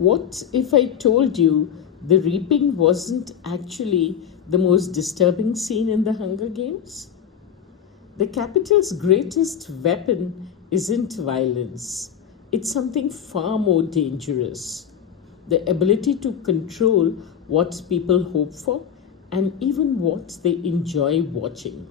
What if I told you the reaping wasn't actually the most disturbing scene in the Hunger Games? The capital's greatest weapon isn't violence, it's something far more dangerous: the ability to control what people hope for and even what they enjoy watching.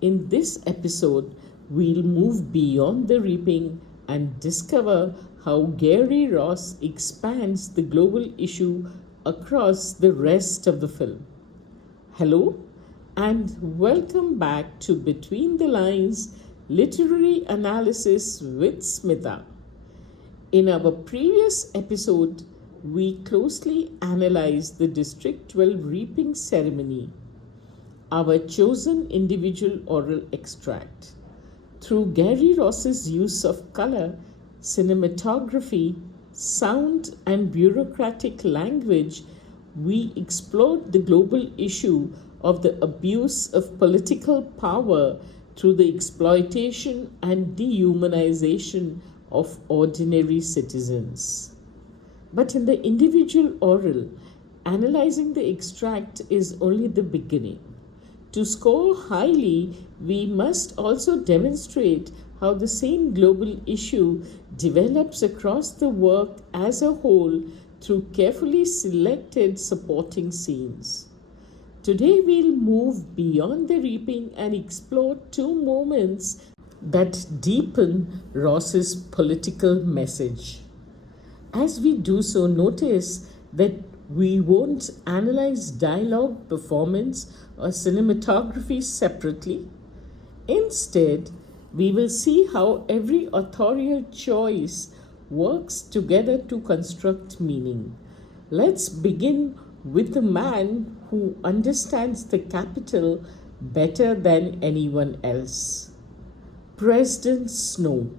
In this episode, we'll move beyond the reaping and discover how Gary Ross expands the global issue across the rest of the film. Hello, and welcome back to Between the Lines Literary Analysis with Smita. In our previous episode, we closely analyzed the District 12 reaping ceremony, our chosen individual oral extract. Through Gary Ross's use of color, cinematography, sound, and bureaucratic language, we explored the global issue of the abuse of political power through the exploitation and dehumanization of ordinary citizens. But in the individual oral, analyzing the extract is only the beginning. To score highly, we must also demonstrate how the same global issue develops across the work as a whole through carefully selected supporting scenes. Today, we'll move beyond the reaping and explore two moments that deepen Ross's political message. As we do so, notice that we won't analyze dialogue, performance, or cinematography separately. Instead, we will see how every authorial choice works together to construct meaning. Let's begin with the man who understands the capital better than anyone else: President Snow.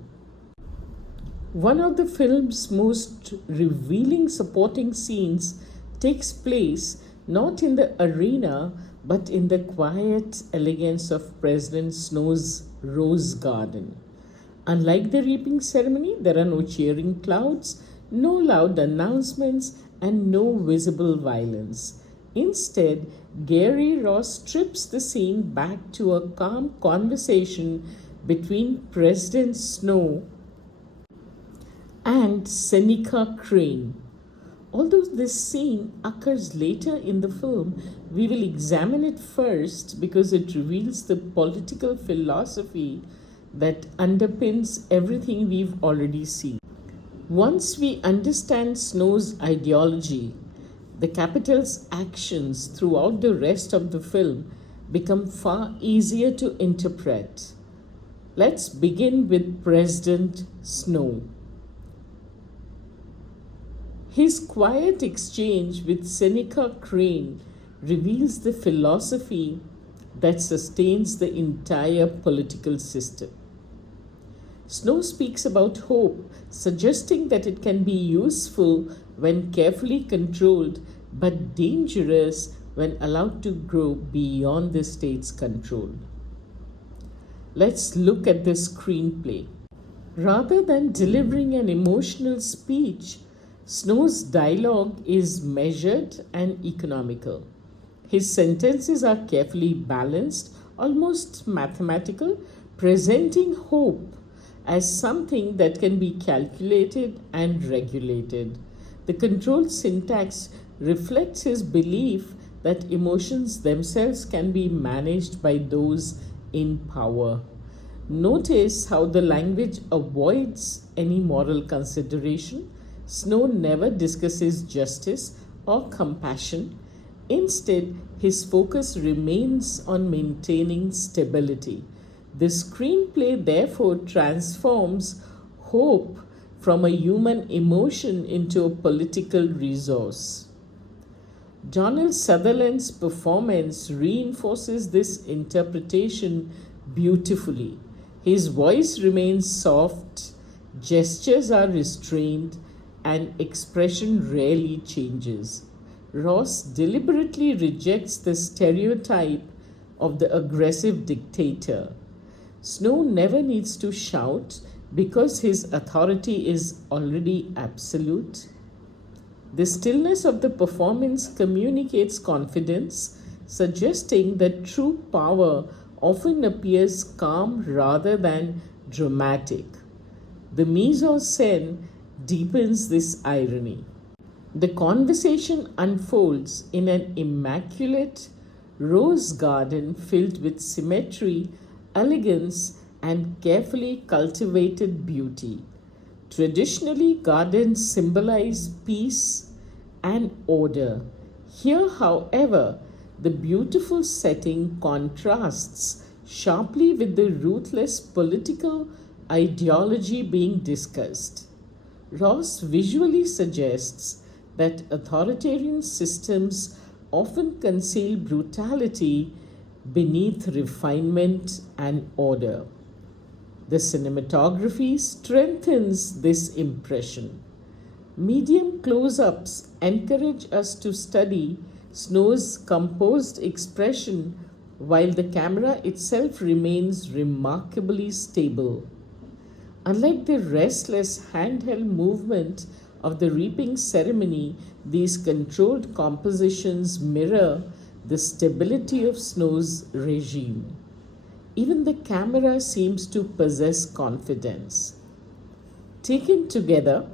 One of the film's most revealing supporting scenes takes place not in the arena but in the quiet elegance of President Snow's rose garden. Unlike the reaping ceremony, there are no cheering clouds, no loud announcements, and no visible violence. Instead, Gary Ross strips the scene back to a calm conversation between President Snow and Seneca Crane. Although this scene occurs later in the film, we will examine it first because it reveals the political philosophy that underpins everything we've already seen. Once we understand Snow's ideology, the capital's actions throughout the rest of the film become far easier to interpret. Let's begin with President Snow. His quiet exchange with Seneca Crane reveals the philosophy that sustains the entire political system. Snow speaks about hope, suggesting that it can be useful when carefully controlled, but dangerous when allowed to grow beyond the state's control. Let's look at the screenplay. Rather than delivering an emotional speech, Snow's dialogue is measured and economical. His sentences are carefully balanced, almost mathematical, presenting hope as something that can be calculated and regulated. The controlled syntax reflects his belief that emotions themselves can be managed by those in power. Notice how the language avoids any moral consideration. Snow never discusses justice or compassion. Instead, his focus remains on maintaining stability. The screenplay therefore transforms hope from a human emotion into a political resource. Donald Sutherland's performance reinforces this interpretation beautifully. His voice remains soft, gestures are restrained, and expression rarely changes. Ross deliberately rejects the stereotype of the aggressive dictator. Snow never needs to shout because his authority is already absolute. The stillness of the performance communicates confidence, suggesting that true power often appears calm rather than dramatic. The mise-en-scène deepens this irony. The conversation unfolds in an immaculate rose garden filled with symmetry, elegance, and carefully cultivated beauty. Traditionally, gardens symbolize peace and order. Here, however, the beautiful setting contrasts sharply with the ruthless political ideology being discussed. Ross visually suggests that authoritarian systems often conceal brutality beneath refinement and order. The cinematography strengthens this impression. Medium close ups encourage us to study Snow's composed expression while the camera itself remains remarkably stable. Unlike the restless handheld movement of the reaping ceremony, these controlled compositions mirror the stability of Snow's regime. Even the camera seems to possess confidence. Taken together,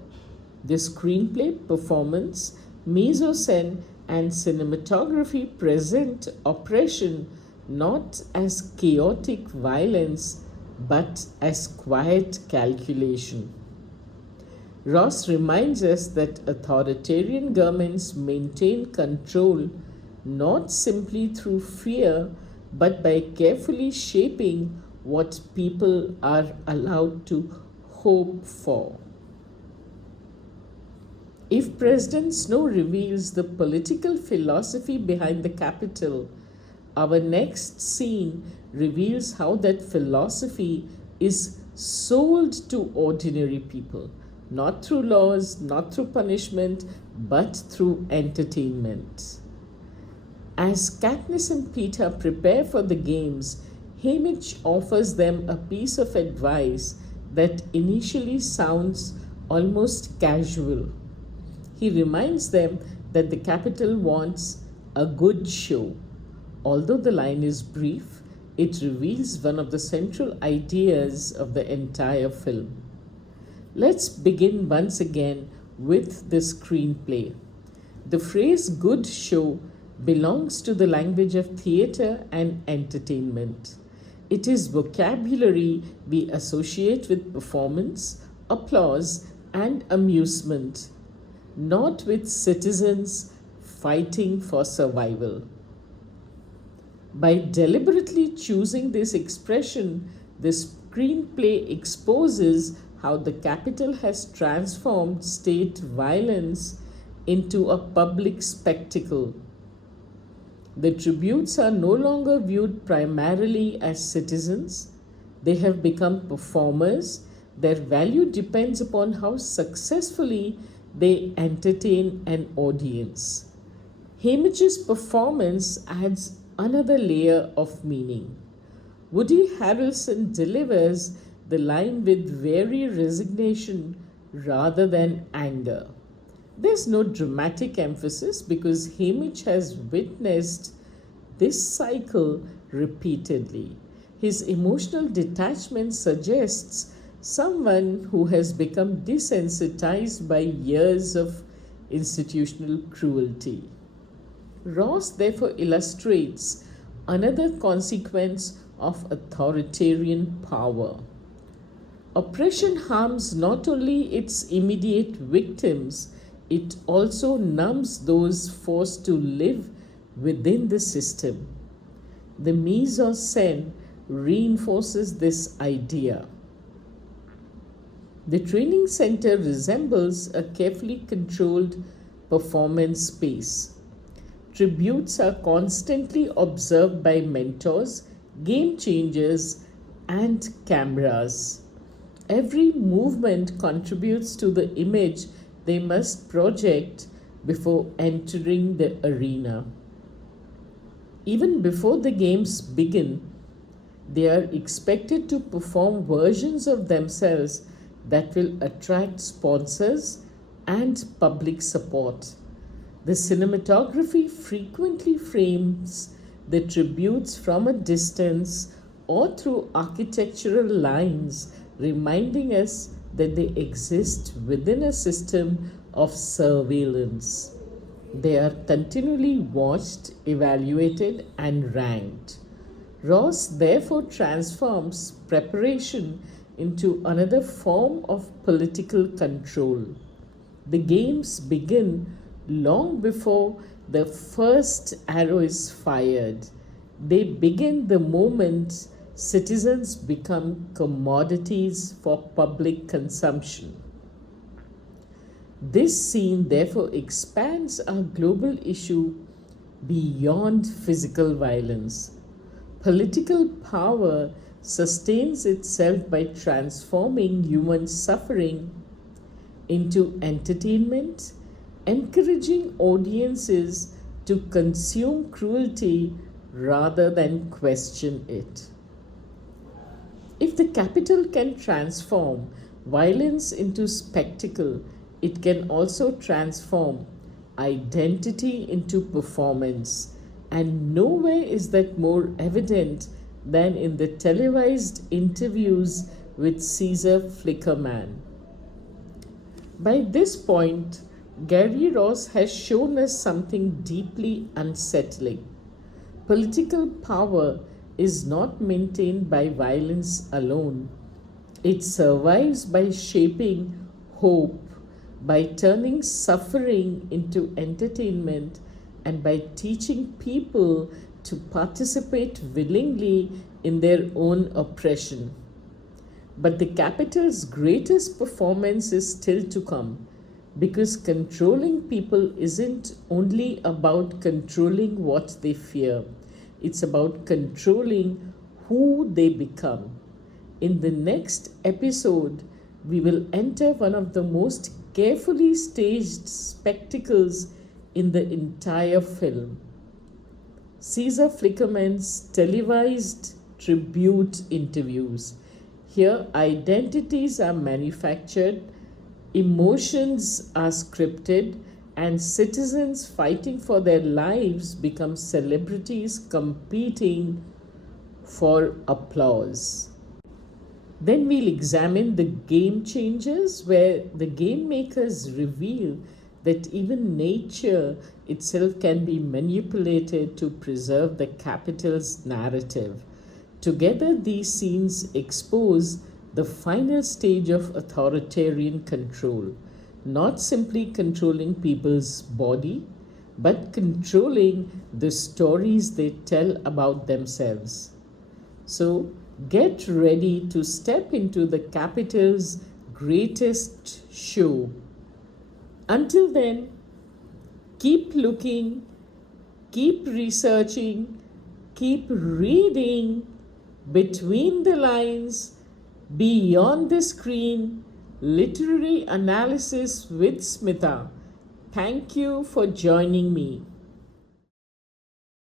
the screenplay, performance, mise-en-scène, and cinematography present oppression not as chaotic violence but as quiet calculation. Ross reminds us that authoritarian governments maintain control not simply through fear but by carefully shaping what people are allowed to hope for. If President Snow reveals the political philosophy behind the Capitol, our next scene reveals how that philosophy is sold to ordinary people, not through laws, not through punishment, but through entertainment. As Katniss and Peeta prepare for the games, Haymitch offers them a piece of advice that initially sounds almost casual. He reminds them that the Capitol wants a good show. Although the line is brief, it reveals one of the central ideas of the entire film. Let's begin once again with the screenplay. The phrase good show belongs to the language of theatre and entertainment. It is vocabulary we associate with performance, applause, and amusement, not with citizens fighting for survival. By deliberately choosing this expression, the screenplay exposes how the Capitol has transformed state violence into a public spectacle. The tributes are no longer viewed primarily as citizens, they have become performers. Their value depends upon how successfully they entertain an audience. Haymitch's performance adds another layer of meaning. Woody Harrelson delivers the line with very resignation rather than anger. There's no dramatic emphasis because Haymitch has witnessed this cycle repeatedly. His emotional detachment suggests someone who has become desensitized by years of institutional cruelty. Ross therefore illustrates another consequence of authoritarian power. Oppression harms not only its immediate victims, it also numbs those forced to live within the system. The mise-en-scène reinforces this idea. The training center resembles a carefully controlled performance space. Tributes are constantly observed by mentors, game changers, and cameras. Every movement contributes to the image they must project before entering the arena. Even before the games begin, they are expected to perform versions of themselves that will attract sponsors and public support. The cinematography frequently frames the tributes from a distance or through architectural lines, reminding us that they exist within a system of surveillance. They are continually watched, evaluated, and ranked. Ross therefore transforms preparation into another form of political control. The games begin long before the first arrow is fired. They begin the moment citizens become commodities for public consumption. This scene therefore expands our global issue beyond physical violence. Political power sustains itself by transforming human suffering into entertainment, encouraging audiences to consume cruelty rather than question it. If the capital can transform violence into spectacle, it can also transform identity into performance. And nowhere is that more evident than in the televised interviews with Caesar Flickerman. By this point, Gary Ross has shown us something deeply unsettling. Political power is not maintained by violence alone. It survives by shaping hope, by turning suffering into entertainment, and by teaching people to participate willingly in their own oppression. But the capital's greatest performance is still to come, because controlling people isn't only about controlling what they fear, it's about controlling who they become. In the next episode, we will enter one of the most carefully staged spectacles in the entire film: Caesar Flickerman's televised tribute interviews. Here, identities are manufactured, emotions are scripted, and citizens fighting for their lives become celebrities competing for applause. Then we'll examine the game changers, where the game makers reveal that even nature itself can be manipulated to preserve the capital's narrative. Together, these scenes expose the final stage of authoritarian control, not simply controlling people's body, but controlling the stories they tell about themselves. So, get ready to step into the capital's greatest show. Until then, keep looking, keep researching, keep reading between the lines, beyond the screen, literary analysis with Smita. Thank you for joining me.